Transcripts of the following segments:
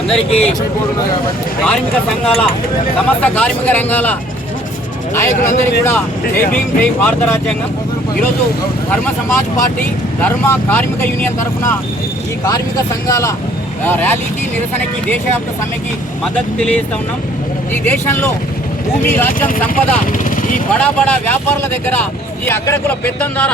అందరికీ కార్మిక సంఘాల సమస్త కార్మిక రంగాల నాయకులందరికీ కూడా జై భీమ్ జై భారత రాజ్యాంగం. ఈరోజు ధర్మ సమాజ్ పార్టీ ధర్మ కార్మిక యూనియన్ తరఫున ఈ కార్మిక సంఘాల ర్యాలీకి నిరసనకి దేశవ్యాప్త సమ్మెకి మద్దతు తెలియజేస్తా ఉన్నాం. ఈ దేశంలో భూమి రాజ్యం సంపద ఈ బడా బడా వ్యాపారుల దగ్గర ఈ అగ్రకుల పెత్తందార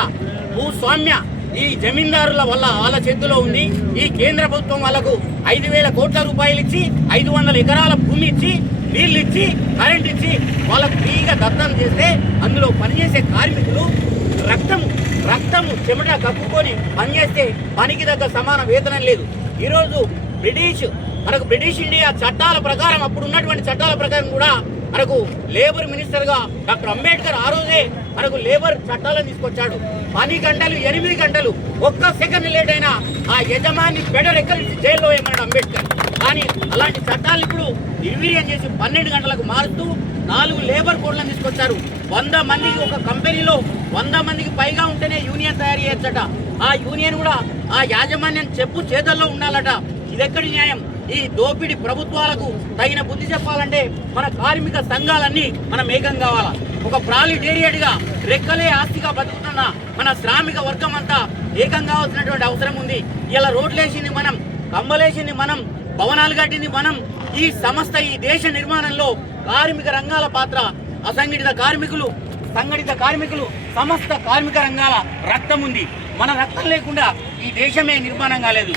భూస్వామ్య ఈ జమీందారుల వల్ల వాళ్ళ చేతిలో ఉంది. ఈ కేంద్ర ప్రభుత్వం వాళ్ళకు ఐదు వేల కోట్ల రూపాయలు ఇచ్చి ఐదు వందల ఎకరాల భూమి ఇచ్చి నీళ్ళు ఇచ్చి కరెంట్ ఇచ్చి వాళ్ళకు ఫ్రీగా దత్తం చేస్తే అందులో పనిచేసే కార్మికులు రక్తము రక్తము చెమట కప్పుకొని పనిచేస్తే పనికి తగ్గ సమాన వేతనం లేదు. ఈరోజు బ్రిటిష్ మనకు బ్రిటిష్ ఇండియా చట్టాల ప్రకారం అప్పుడు ఉన్నటువంటి చట్టాల ప్రకారం కూడా మనకు లేబర్ మినిస్టర్గా డాక్టర్ అంబేద్కర్ ఆ రోజే మనకు లేబర్ చట్టాలను తీసుకొచ్చాడు. పది గంటలు ఎనిమిది గంటలు ఒక్క సెకండ్ లేట్ అయినా ఆ యజమాని బెటర్ ఎక్కడి జైల్లో వేయమన్నాడు అంబేద్కర్. కానీ అలాంటి చట్టాలు ఇప్పుడు నిర్వీర్యం చేసి పన్నెండు గంటలకు మారుతూ నాలుగు లేబర్ కోడ్లను తీసుకొచ్చారు. వంద మందికి ఒక కంపెనీలో వంద మందికి పైగా ఉంటేనే యూనియన్ తయారు చేయొచ్చట. ఆ యూనియన్ కూడా ఆ యాజమాన్యం చెప్పు చేతల్లో ఉండాలట. ఇదెక్కడి న్యాయం? ఈ దోపిడి ప్రభుత్వాలకు తగిన బుద్ధి చెప్పాలంటే మన కార్మిక సంఘాలన్నీ మనం ఏకం కావాలా? ఒక ప్రాలిటేరియట్గా రెక్కలే ఆస్తిగా బతుకుతున్న మన శ్రామిక వర్గం అంతా ఏకం కావాల్సినటువంటి అవసరం ఉంది. ఇలా రోడ్లేసింది మనం కంబలేసింది మనం భవనాలు కట్టింది మనం ఈ సంస్థ ఈ దేశ నిర్మాణంలో కార్మిక రంగాల పాత్ర అసంఘటిత కార్మికులు సంఘటిత కార్మికులు సమస్త కార్మిక రంగాల రక్తం ఉంది. మన రక్తం లేకుండా ఈ దేశమే నిర్మాణం కాలేదు.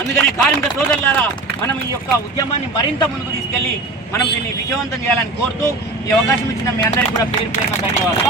అందుకని కార్మిక సోదరులారా మనం ఈ యొక్క ఉద్యమాన్ని మరింత ముందుకు తీసుకెళ్ళి మనం దీన్ని విజయవంతం చేయాలని కోరుతూ ఈ అవకాశం ఇచ్చిన మీ అందరికీ కూడా పేరు పేరున ధన్యవాదాలు.